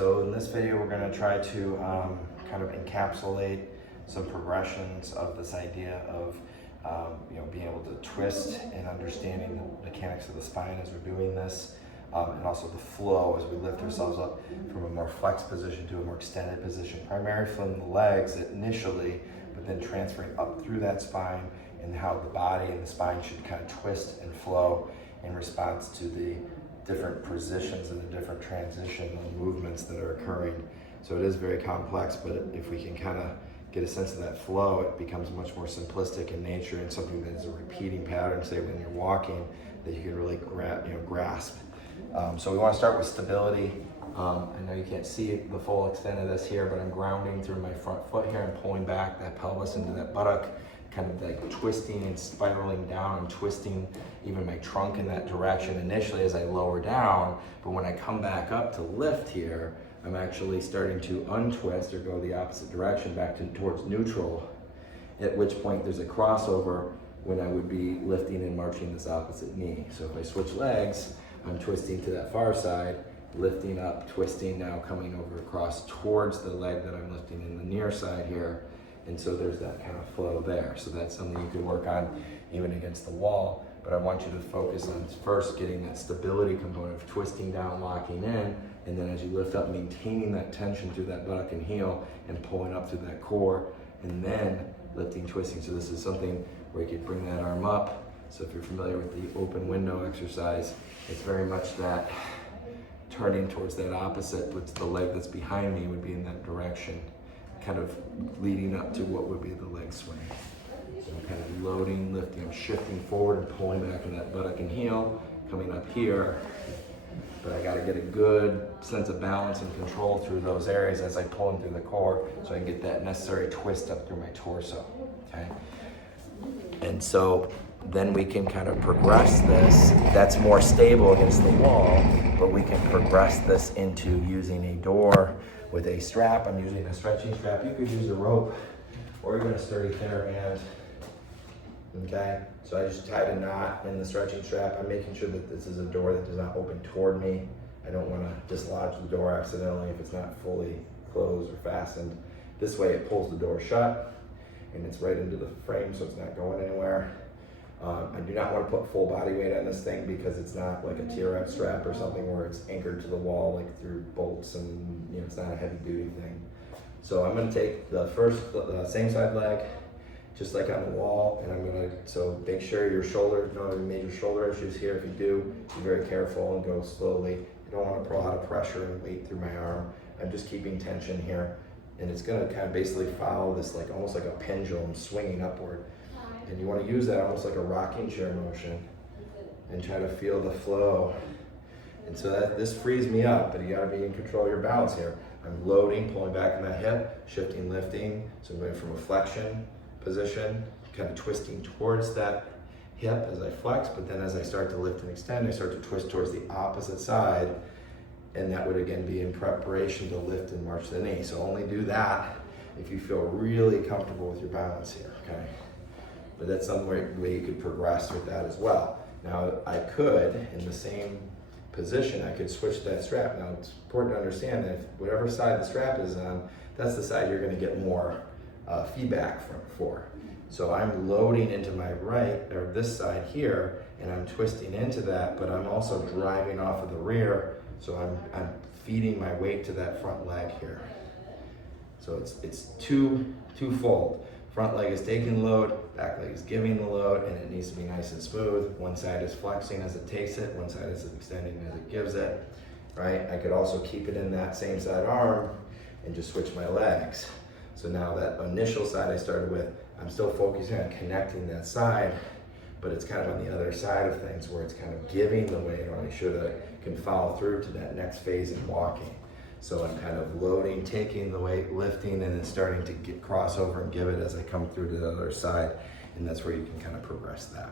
So in this video, we're going to try to kind of encapsulate some progressions of this idea of being able to twist and understanding the mechanics of the spine as we're doing this, and also the flow as we lift ourselves up from a more flexed position to a more extended position, primarily from the legs initially, but then transferring up through that spine, and how the body and the spine should kind of twist and flow in response to the different positions and the different transitional movements that are occurring. So it is very complex, but if we can kind of get a sense of that flow, it becomes much more simplistic in nature and something that is a repeating pattern, say when you're walking, that you can really grasp. So we want to start with stability. I know you can't see the full extent of this here, but I'm grounding through my front foot here and pulling back that pelvis into that buttock, kind of like twisting and spiraling down and twisting even my trunk in that direction initially as I lower down. But when I come back up to lift here, I'm actually starting to untwist or go the opposite direction back towards neutral, at which point there's a crossover when I would be lifting and marching this opposite knee. So if I switch legs, I'm twisting to that far side, lifting up, twisting, now coming over across towards the leg that I'm lifting in the near side here. And so there's that kind of flow there. So that's something you can work on even against the wall. But I want you to focus on first getting that stability component of twisting down, locking in, and then as you lift up, maintaining that tension through that buttock and heel and pulling up through that core, and then lifting, twisting. So this is something where you could bring that arm up. So if you're familiar with the open window exercise, it's very much that turning towards that opposite, but the leg that's behind me would be in that direction, kind of leading up to what would be the leg swing. So I'm kind of loading, lifting, I'm shifting forward and pulling back in that buttock and heel, coming up here. But I gotta get a good sense of balance and control through those areas as I pull them through the core so I can get that necessary twist up through my torso, okay? And so then we can kind of progress this. That's more stable against the wall, but we can progress this into using a door with a strap. I'm using a stretching strap. You could use a rope or even a sturdy thinner band. Okay, so I just tied a knot in the stretching strap. I'm making sure that this is a door that does not open toward me. I don't want to dislodge the door accidentally if it's not fully closed or fastened. This way it pulls the door shut and it's right into the frame, so it's not going anywhere. I do not want to put full body weight on this thing because it's not like a TRX strap or something where it's anchored to the wall like through bolts, and it's not a heavy duty thing. So I'm going to take the same side leg, just like on the wall, and I'm gonna, so make sure your shoulder, no major shoulder issues here. If you do, be very careful and go slowly. You don't want to put a lot of pressure and weight through my arm. I'm just keeping tension here, and it's gonna kind of basically follow this like almost like a pendulum swinging upward. And you want to use that almost like a rocking chair motion and try to feel the flow. And so this frees me up, but you gotta be in control of your balance here. I'm loading, pulling back in that hip, shifting, lifting. So I'm going from a flexion position, kind of twisting towards that hip as I flex, but then as I start to lift and extend, I start to twist towards the opposite side, and that would again be in preparation to lift and march the knee. So only do that if you feel really comfortable with your balance here, okay? But that's some way you could progress with that as well. Now I could, in the same position, I could switch that strap. Now it's important to understand that if whatever side the strap is on, that's the side you're gonna get more feedback for. So I'm loading into my right, or this side here, and I'm twisting into that, but I'm also driving off of the rear, so I'm feeding my weight to that front leg here. So it's twofold. Front leg is taking load, back leg is giving the load, and it needs to be nice and smooth. One side is flexing as it takes it, one side is extending as it gives it, right? I could also keep it in that same side arm and just switch my legs. So now that initial side I started with, I'm still focusing on connecting that side, but it's kind of on the other side of things where it's kind of giving the weight. I want to make sure that I can follow through to that next phase in walking. So I'm kind of loading, taking the weight, lifting, and then starting to get crossover and give it as I come through to the other side. And that's where you can kind of progress that.